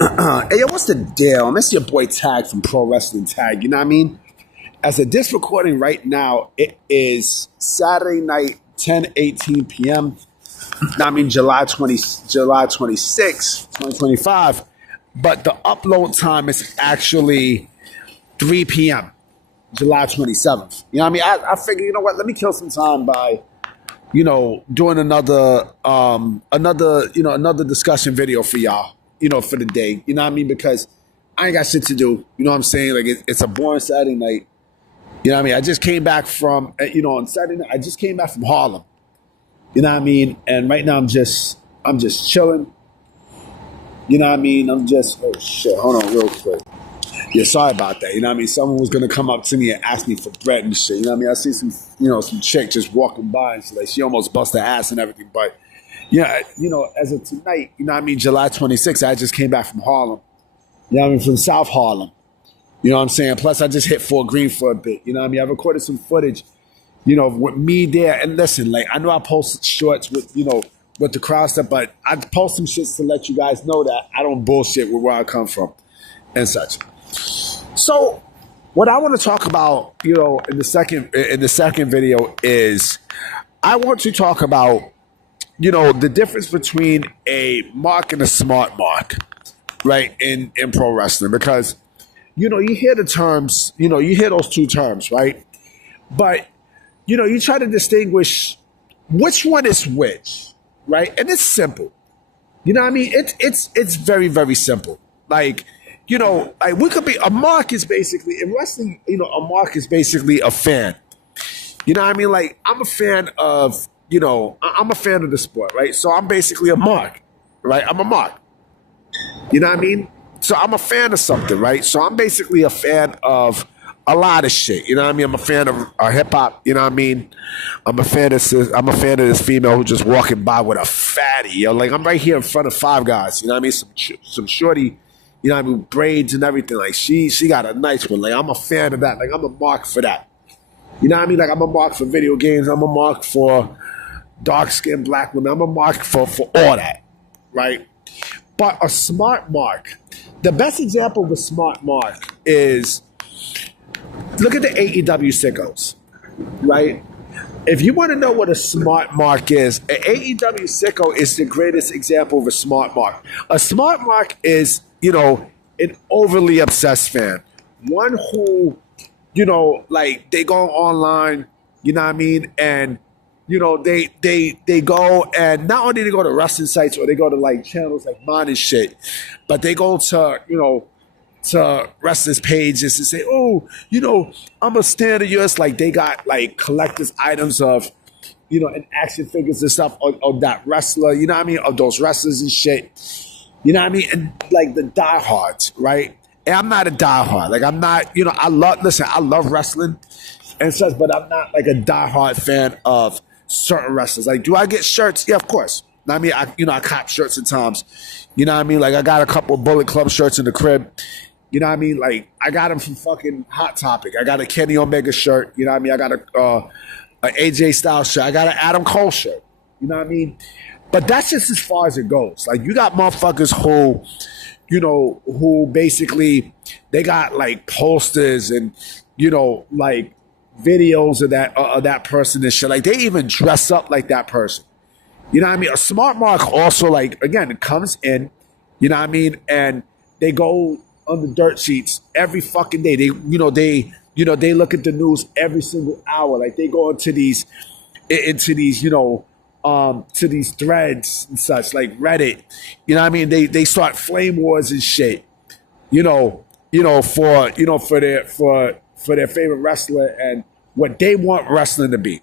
Hey, yo, what's the deal? That's your boy Tag from Pro Wrestling Tag. You know what I mean? As of this recording right now, it is Saturday night, 10:18 p.m. Now, I mean July 26, 2025. But the upload time is actually 3 p.m. July 27th. You know what I mean? I figure, you know what? Let me kill some time by, doing another discussion video for y'all, for the day. You know what I mean? Because I ain't got shit to do. You know what I'm saying? Like, it's a boring Saturday night. You know what I mean? I just came back from, on Saturday night, I just came back from Harlem. You know what I mean? And right now I'm just chilling. You know what I mean? oh shit, hold on real quick. Yeah, sorry about that. You know what I mean? Someone was gonna come up to me and ask me for bread and shit. You know what I mean? I see some chick just walking by and she almost bust her ass and everything. But yeah, as of tonight, you know what I mean, July 26th, I just came back from Harlem. You know what I mean? From South Harlem. You know what I'm saying? Plus I just hit Fort Greene for a bit. You know what I mean? I recorded some footage, with me there. And listen, like, I know I post shorts with the crowd stuff, but I post some shits to let you guys know that I don't bullshit with where I come from and such. So what I want to talk about, in the second video is I want to talk about, the difference between a mark and a smart mark, right, in pro wrestling. Because, you hear the terms, you hear those two terms, right? But, you try to distinguish which one is which, right? And it's simple. You know what I mean? It's very, very simple. Like, like, we could be, a mark is basically, in wrestling, a mark is basically a fan. You know what I mean? Like, I'm a fan of, I'm a fan of the sport, right? So I'm basically a mark, right? I'm a mark. You know what I mean? So I'm a fan of something, right? So I'm basically a fan of a lot of shit. You know what I mean? I'm a fan of hip hop. You know what I mean? I'm a fan of this female who just walking by with a fatty. Yo, like, I'm right here in front of Five Guys. You know what I mean? Some shorty. You know what I mean? Braids and everything. Like, she got a nice one. Like, I'm a fan of that. Like, I'm a mark for that. You know what I mean? Like, I'm a mark for video games. I'm a mark for dark-skinned black women. I'm a mark for all that, right? But a smart mark, the best example of a smart mark is, look at the AEW sickos, right? If you want to know what a smart mark is, an AEW sicko is the greatest example of a smart mark. A smart mark is, an overly obsessed fan. One who, like, they go online, you know what I mean? And, they go, and not only they go to wrestling sites or they go to, like, channels like mine and shit, but they go to, to wrestlers' pages and say, oh, I'm a stan of yours. Like, they got, like, collector's items of, and action figures and stuff of that wrestler, you know what I mean? Of those wrestlers and shit. You know what I mean? And, like, the diehards, right? And I'm not a diehard. Like, I'm not, I love wrestling and such, but I'm not, like, a diehard fan of certain wrestlers. Like, do I get shirts? Yeah, of course. I mean, I cop shirts at times. You know what I mean? Like, I got a couple of Bullet Club shirts in the crib. You know what I mean? Like, I got them from fucking Hot Topic. I got a Kenny Omega shirt. You know what I mean? I got a AJ Styles shirt. I got an Adam Cole shirt. You know what I mean? But that's just as far as it goes. Like, you got motherfuckers who, who basically, they got, like, posters and, like, videos of that person and shit. Like, they even dress up like that person. You know what I mean? A smart mark also, like, again, it comes in, you know what I mean? And they go on the dirt sheets every fucking day. They look at the news every single hour. Like, they go into these, to these threads and such, like Reddit. You know what I mean? They start flame wars and shit. For their favorite wrestler and what they want wrestling to be.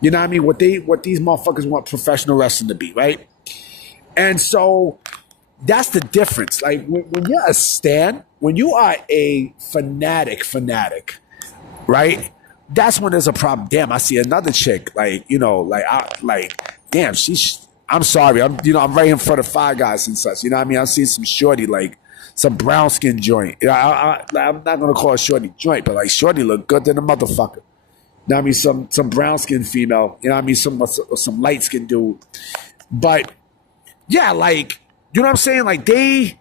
You know what I mean? What these motherfuckers want professional wrestling to be, right? And so that's the difference. Like, when you're a stan, when you are a fanatic, right? That's when there's a problem. Damn, I see another chick, damn, I'm sorry, I'm right in front of Five Guys and such. You know what I mean? I'm seeing some shorty, like, some brown skin joint. I'm not gonna call it shorty joint, but, like, shorty look good than a motherfucker. You know what I mean? Some brown skin female. You know what I mean? Some light skin dude. But yeah, like, you know what I'm saying? Like, they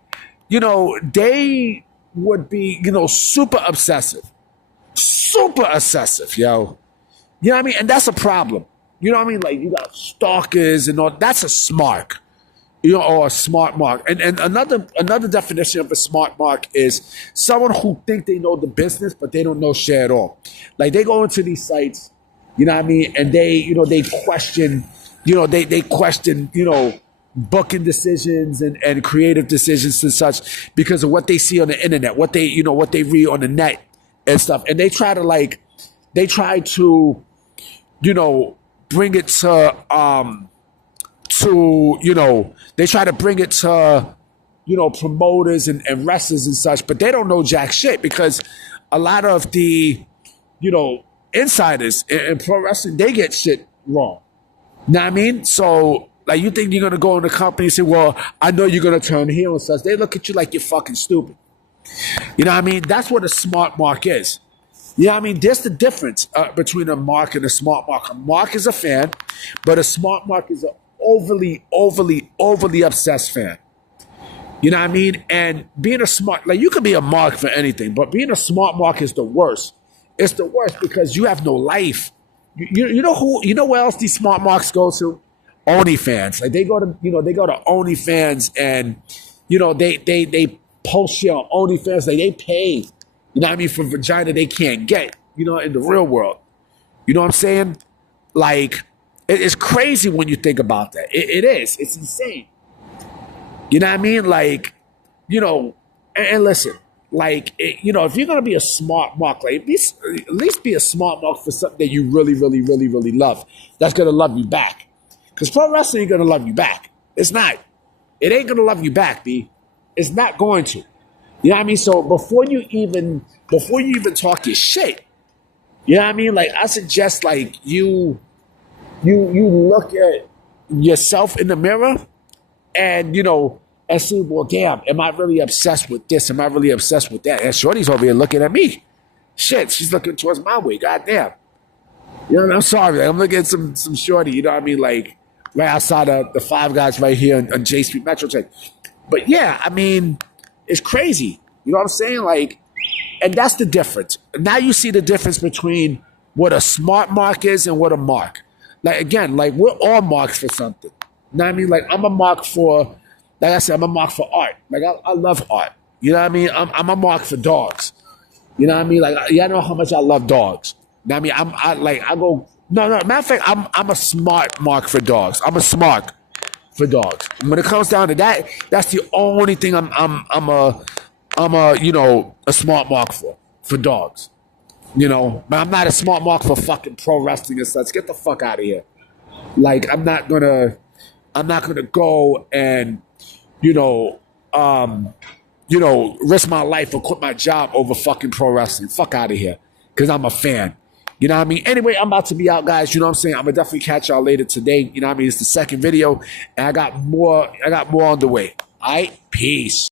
they would be, super obsessive. Super obsessive, yo. You know what I mean? And that's a problem. You know what I mean? Like, you got stalkers and all. That's a smart, or a smart mark. And another definition of a smart mark is someone who think they know the business, but they don't know shit at all. Like, they go into these sites, you know what I mean? And they question, they question, booking decisions and creative decisions and such because of what they see on the internet, what they read on the net and stuff. And they try to bring it to they try to bring it to promoters and wrestlers and such, but they don't know jack shit because a lot of the insiders in pro wrestling, they get shit wrong. You know what I mean? So, like, you think you're gonna go in the company and say, well, I know you're gonna turn heel and such. They look at you like you're fucking stupid. You know what I mean? That's what a smart mark is. You know what I mean? There's the difference between a mark and a smart mark. A mark is a fan, but a smart mark is an overly obsessed fan. You know what I mean? And being a smart, like, you could be a mark for anything, but being a smart mark is the worst. It's the worst because you have no life. You know where else these smart marks go to? OnlyFans. Like, they go to OnlyFans and they post shit on OnlyFans. Like, they pay, you know what I mean, for vagina they can't get, in the real world. You know what I'm saying? Like, it's crazy when you think about that. It is. It's insane. You know what I mean? Like, and listen, like, if you're going to be a smart mark, like, at least be a smart mark for something that you really, really, really, really love. That's going to love you back. Because pro wrestling ain't going to love you back. It's not. It ain't going to love you back, B. It's not going to. You know what I mean? So before you even talk your shit, you know what I mean? Like, I suggest, like, you look at yourself in the mirror and, and see, well, damn, am I really obsessed with this? Am I really obsessed with that? And Shorty's over here looking at me. Shit, she's looking towards my way. Goddamn. I'm sorry. Like, I'm looking at some Shorty, you know what I mean? Like, right outside the Five Guys right here on J Street Metro Tech. But yeah, I mean, it's crazy. You know what I'm saying? Like, and that's the difference. Now you see the difference between what a smart mark is and what a mark. Like, again, like, we're all marks for something. You know what I mean? Like, I'm a mark for, like I said, I'm a mark for art. Like, I love art. You know what I mean? I'm a mark for dogs. You know what I mean? Like, y'all know how much I love dogs. You know what I mean? Matter of fact, I'm a smart mark for dogs. I'm a smart for dogs. And when it comes down to that, that's the only thing I'm a smart mark for dogs. But I'm not a smart mark for fucking pro wrestling and such. Get the fuck out of here. Like, I'm not gonna go and risk my life or quit my job over fucking pro wrestling. Fuck out of here. Because I'm a fan. You know what I mean? Anyway, I'm about to be out, guys. You know what I'm saying? I'm going to definitely catch y'all later today. You know what I mean? It's the second video. And I got more on the way. All right? Peace.